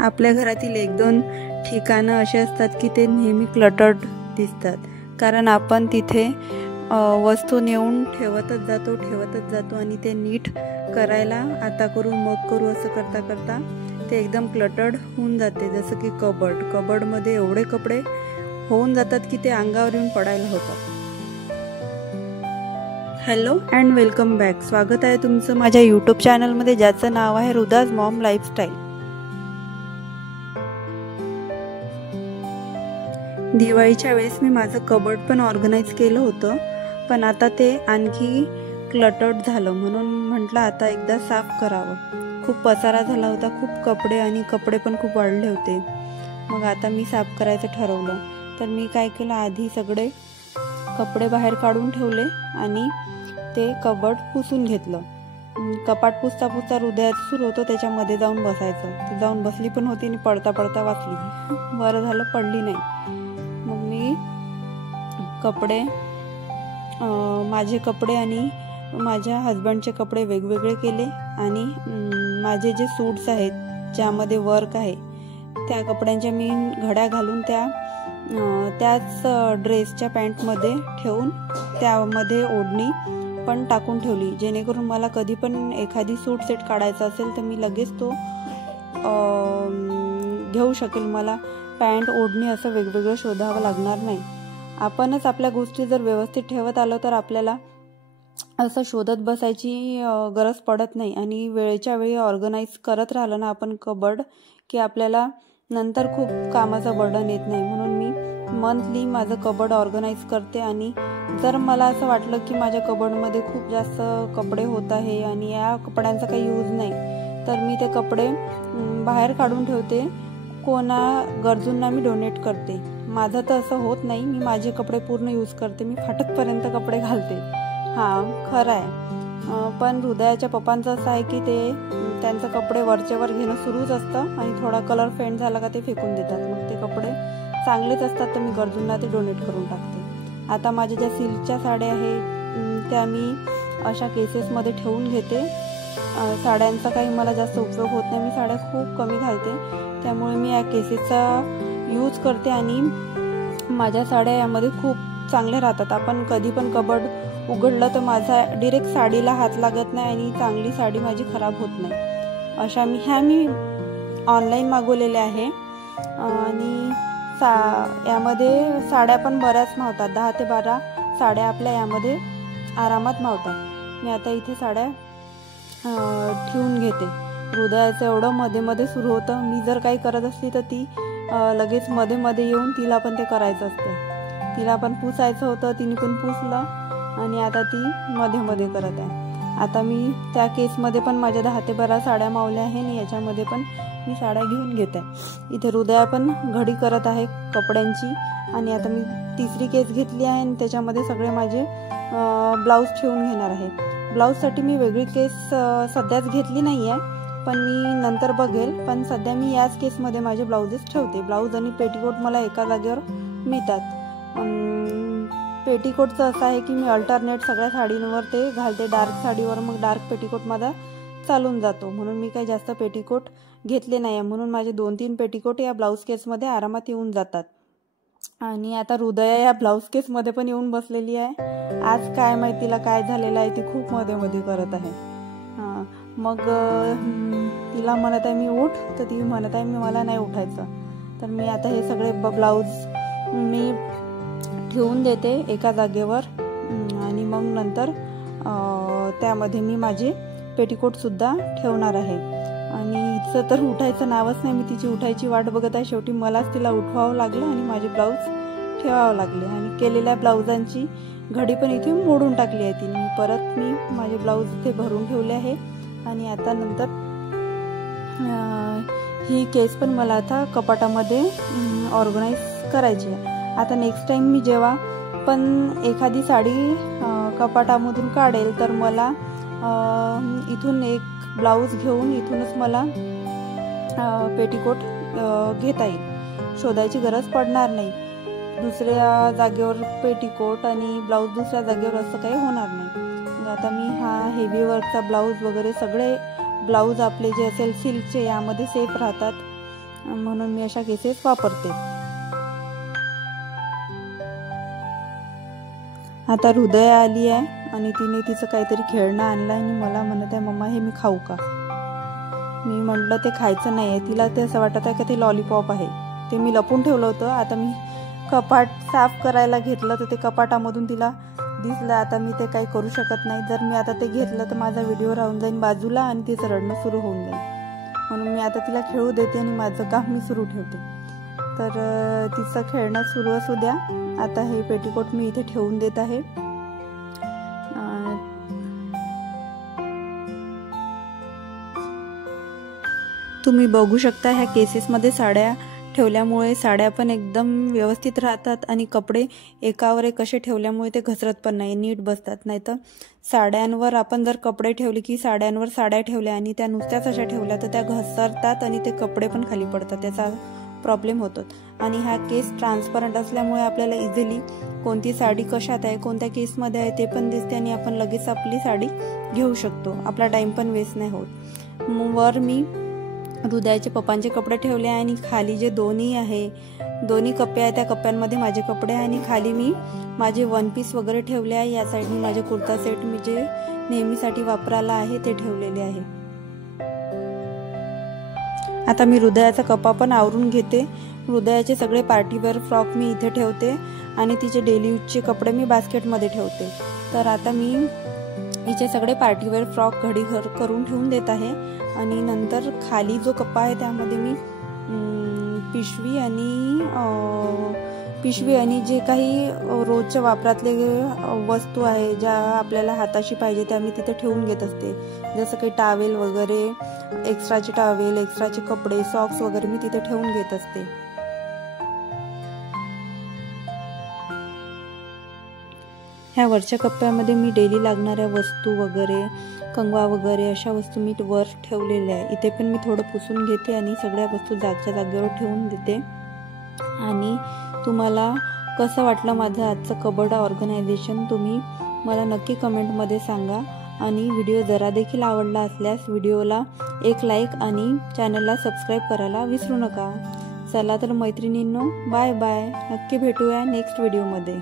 आपल्या घरातील एक दोन ठिकाणं असे असतात की ते नेहमी क्लटर्ड दिसतात, कारण आपण तिथे वस्तू नेऊन ठेवतच जातो आणि ते नीट करायला आता करू मग करू असं करता करता ते एकदम क्लटर्ड होऊन जाते. जसं की कबर्डमध्ये एवढे कपडे होऊन जातात की ते अंगावर येऊन पडायला होतात. Hello and welcome back. स्वागत आहे तुमचं माझ्या यूट्यूब चॅनलमध्ये, ज्याचं नाव आहे रुदाज मॉम लाईफस्टाईल. दिवाळीच्या वेळेस मी माझं कबर्ड पण ऑर्गनाईज केलं होतं, पण आता ते आणखी क्लटर्ड झालं, म्हणून म्हटलं आता एकदा साफ करावं. खूप पसारा झाला होता, खूप कपडे पण खूप वाढले होते. मग आता मी साफ करायचं ठरवलं. तर मी काय केलं, आधी सगळे कपडे बाहेर काढून ठेवले आणि ते कबर्ड पुसून घेतलं. कपाट पुसता हृदयाचं सुरू होतं त्याच्यामध्ये जाऊन बसायचं. ती जाऊन बसली पण होती आणि पडता वाचली. बरं झालं पडली नाही. मग मी माझे कपडे आणि माझ्या हस्बंडचे कपडे वेगवेगळे केले आणि माझे जे सूट्स आहेत ज्यामध्ये वर्क आहे त्या कपड्यांच्या मी घड्या घालून त्याच ड्रेसच्या पॅन्टमध्ये ठेवून त्यामध्ये ओढणी पण टाकून ठेवली, जेणेकरून मला कधी पण एखादी सूट सेट काढायचा असेल तर मी लगेच तो घेऊ शकेल. मला पॅन्ट ओढणी असं वेगवेगळं शोधावं लागणार नाही. आपणच आपल्या गोष्टी जर व्यवस्थित ठेवत आलो तर आपल्याला असं शोधत बसायची गरज पडत नाही. आणि वेळेच्या वेळी ऑर्गनाईज करत राहिलं ना आपण कबर्ड, की आपल्याला नंतर खूप कामाचं बर्डन येत नाही. म्हणून मी मंथली माझं कबर्ड ऑर्गनाईज करते. आणि जर मला असं वाटलं की माझ्या कबर्डमध्ये खूप जास्त कपडे होत आहे आणि या कपड्यांचा काही यूज नाही, तर मी ते कपडे बाहेर काढून ठेवते. गरजूंना मी डोनेट करते. माझं तर असं होत नाही, मी माझे कपडे पूर्ण यूज करते. मी फाटकपर्यंत कपडे घालते. हां, खरं आहे. पण हृदयाच्या पप्पांचं असं आहे की त्यांचं कपडे वरचेवर घेणं सुरूच असतं आणि थोडा कलर फेंट झाला का ते फेकून देतात. मग ते कपडे चांगलेच असतात तर मी गरजूंना ते डोनेट करून टाकते. आता माझ्या ज्या सिल्कच्या साड्या आहेत त्या मी अशा केसेसमध्ये ठेवून घेते. साड्यांचा काही मला जास्त उपयोग होत नाही, मी साड्या खूप कमी घालते, त्यामुळे मी या केसेसचा यूज करते आणि माझ्या साड्या यामध्ये खूप चांगल्या राहतात. आपण कधी पण कबर्ड उघडलं तर माझा डिरेक्ट साडीला हात लागत नाही आणि चांगली साडी माझी खराब होत नाही. अशा मी ऑनलाईन मागवलेल्या आहे आणि यामध्ये साड्या पण बऱ्याच मावतात. 10 ते 12 साड्या आपल्या यामध्ये आरामात मावतात. मी आता इथे साड्या ठेवून घेते. हृदयाचं एवढं मध्ये सुरू होतं, मी जर काही करत असली तर ती लगेच मध्ये येऊन तिला पण ते करायचं असतं. तिला पण पुसायचं होतं, तिने पण पुसलं आणि आता ती मध्ये करत आहे. आता मी त्या केसमध्ये पण माझ्या 10 ते 12 साड्या मावल्या आहे आणि याच्यामध्ये पण मी साड्या घेऊन घेते. इथे हृदया पण घडी करत आहे कपड्यांची. आणि आता मी तिसरी केस घेतली आहे आणि त्याच्यामध्ये सगळे माझे ब्लाऊज ठेवून घेणार आहे. ब्लाऊजसाठी मी वेगळी केस सध्याच घेतली नाही आहे, पण मी नंतर बघेल. पण सध्या मी याच केसमध्ये माझे ब्लाऊजेस ठेवते. ब्लाऊज आणि पेटीकोट मला एका जागेवर मिळतात. पेटीकोटचं असं आहे की मी अल्टरनेट सगळ्या साडींवर ते घालते. डार्क साडीवर मग डार्क पेटीकोट माझा चालून जातो, म्हणून मी काही जास्त पेटीकोट घेतले नाही आहे. म्हणून माझे 2-3 पेटीकोट या ब्लाऊज केसमध्ये आरामात येऊन जातात. आणि आता हृदया या ब्लाऊज केसमध्ये पण येऊन बसलेली आहे. आज काय माहिती तिला काय झालेलं आहे, ती खूप मध्ये करत आहे. मग तिला म्हणत आहे मी उठ, तर ती म्हणत आहे मला नाही उठायचं. तर मी आता हे सगळे ब्लाऊज मी ठेवून देते एका जागेवर आणि मग नंतर त्यामध्ये मी माझे पेटीकोटसुद्धा ठेवणार आहे. आणि हिचं तर उठायचं नावच नाही. मी तिची उठायची वाट बघत आहे. शेवटी मलाच तिला उठवावं लागलं आणि माझे ब्लाऊज ठेवावं लागले. आणि केलेल्या ब्लाऊजांची घडी पण इथे मोडून टाकली आहे तिने. परत मी माझे ब्लाऊज इथे भरून ठेवले आहे. आणि आता नंतर ही केस पण मला आता कपाटामध्ये ऑर्गनाईज करायची आहे. आता नेक्स्ट टाईम मी जेव्हा पण एखादी साडी कपाटामधून काढेल तर मला इथून एक ब्लाऊज घेऊन इथूनच मला पेटीकोट घेता येईल. शोधायची गरज पडणार नाही. दुसऱ्या जागेवर पेटीकोट आणि ब्लाऊज दुसऱ्या जागेवर असं काही होणार नाही. मग आता मी हा हेवी वर्कचा ब्लाऊज वगैरे सगळे ब्लाऊज आपले जे असेल सिल्कचे यामध्ये सेफ राहतात. म्हणून मी अशा केसेस वापरते. आता हृदय आली आहे आणि तिने तिचं काहीतरी खेळणं आणलं आणि मला म्हणत आहे, मम्मा हे मी खाऊ का? मी म्हटलं ते खायचं नाही आहे. तिला ते असं वाटत आहे की ते लॉलीपॉप आहे. ते मी लपून ठेवलं होतं. आता मी कपाट साफ करायला घेतलं तर ते कपाटामधून तिला दिसलं. आता मी ते काही करू शकत नाही. जर मी आता ते घेतलं तर माझा व्हिडिओ राहून जाईल बाजूला आणि तिचं रडणं सुरू होऊन जाईल. म्हणून मी आता तिला खेळू देते आणि माझं काम मी सुरू ठेवते. तर तिचं खेळणं सुरू असू द्या. आता हे पेटीकोट मी इथे ठेवून देत आहे. तुम्ही बघू शकता ह्या केसेसमध्ये साड्या ठेवल्यामुळे साड्या पण एकदम व्यवस्थित राहतात आणि कपडे एकावर एक असे ठेवल्यामुळे ते घसरत पण नाही, नीट बसतात. नाही तर साड्यांवर आपण जर कपडे ठेवले की साड्यांवर साड्या ठेवल्या आणि त्या नुसत्याच अशा ठेवल्या तर त्या घसरतात आणि ते कपडे पण खाली पडतात, त्याचा प्रॉब्लेम होतो. आणि हा केस ट्रान्सपरंट असल्यामुळे आपल्याला इझिली कोणती साडी कशात आहे, कोणत्या केसमध्ये आहे ते पण दिसते आणि आपण लगेच आपली साडी घेऊ शकतो. आपला टाइम पण वेस्ट नाही होत. वर मी हृदयाचे पप्पांचे कपडे ठेवले आणि खाली जे दोन्ही कप्पे आहे त्या कप्प्यांमध्ये माझे कपडे आहे आणि खाली मी माझे वन पीस वगैरे ठेवले आहे. या साईडनी माझे कुर्ता सेट मी जे नेहमीसाठी वापरायला आहे ते ठेवलेले आहे. आता मी हृदयाचा कप्पा पण आवरून घेते. हृदयाचे सगळे पार्टीवेअर फ्रॉक मी इथे ठेवते आणि तिचे डेली यूजचे कपडे मी बास्केटमध्ये ठेवते. तर आता मी हिचे सगळे पार्टीवेअर फ्रॉक घडी करून ठेवून देत आहे आणि नंतर खाली जो कप्पा आहे त्यामध्ये मी पिशवी आणि जे काही रोजच्या वापरातले वस्तू आहे ज्या आपल्याला हाताशी पाहिजे त्या मी तिथे ठेवून घेत असते. जसं काही टावेल वगैरे, एक्स्ट्राचे टावेल, एक्स्ट्राचे कपडे, सॉक्स वगैरे मी तिथे ठेवून घेत असते. ह्या वरच्या कप्प्यामध्ये मी डेली लागणाऱ्या वस्तू वगैरे, कंगवा वगैरे अशा वस्तू मी वर ठेवलेल्या आहे. इथे पण मी थोडं पुसून घेते आणि सगळ्या वस्तू जागच्या जागेवर ठेवून देते. आणि तुम्हाला कसं वाटलं माझं आजचं कबर्ड ऑर्गनायझेशन तुम्ही मला नक्की कमेंटमध्ये सांगा. आणि व्हिडिओ जरा देखील आवडला असल्यास व्हिडिओला एक लाईक आणि चॅनलला सबस्क्राईब करायला विसरू नका. चला तर मैत्रिणींनो, बाय बाय. नक्की भेटूया नेक्स्ट व्हिडिओमध्ये.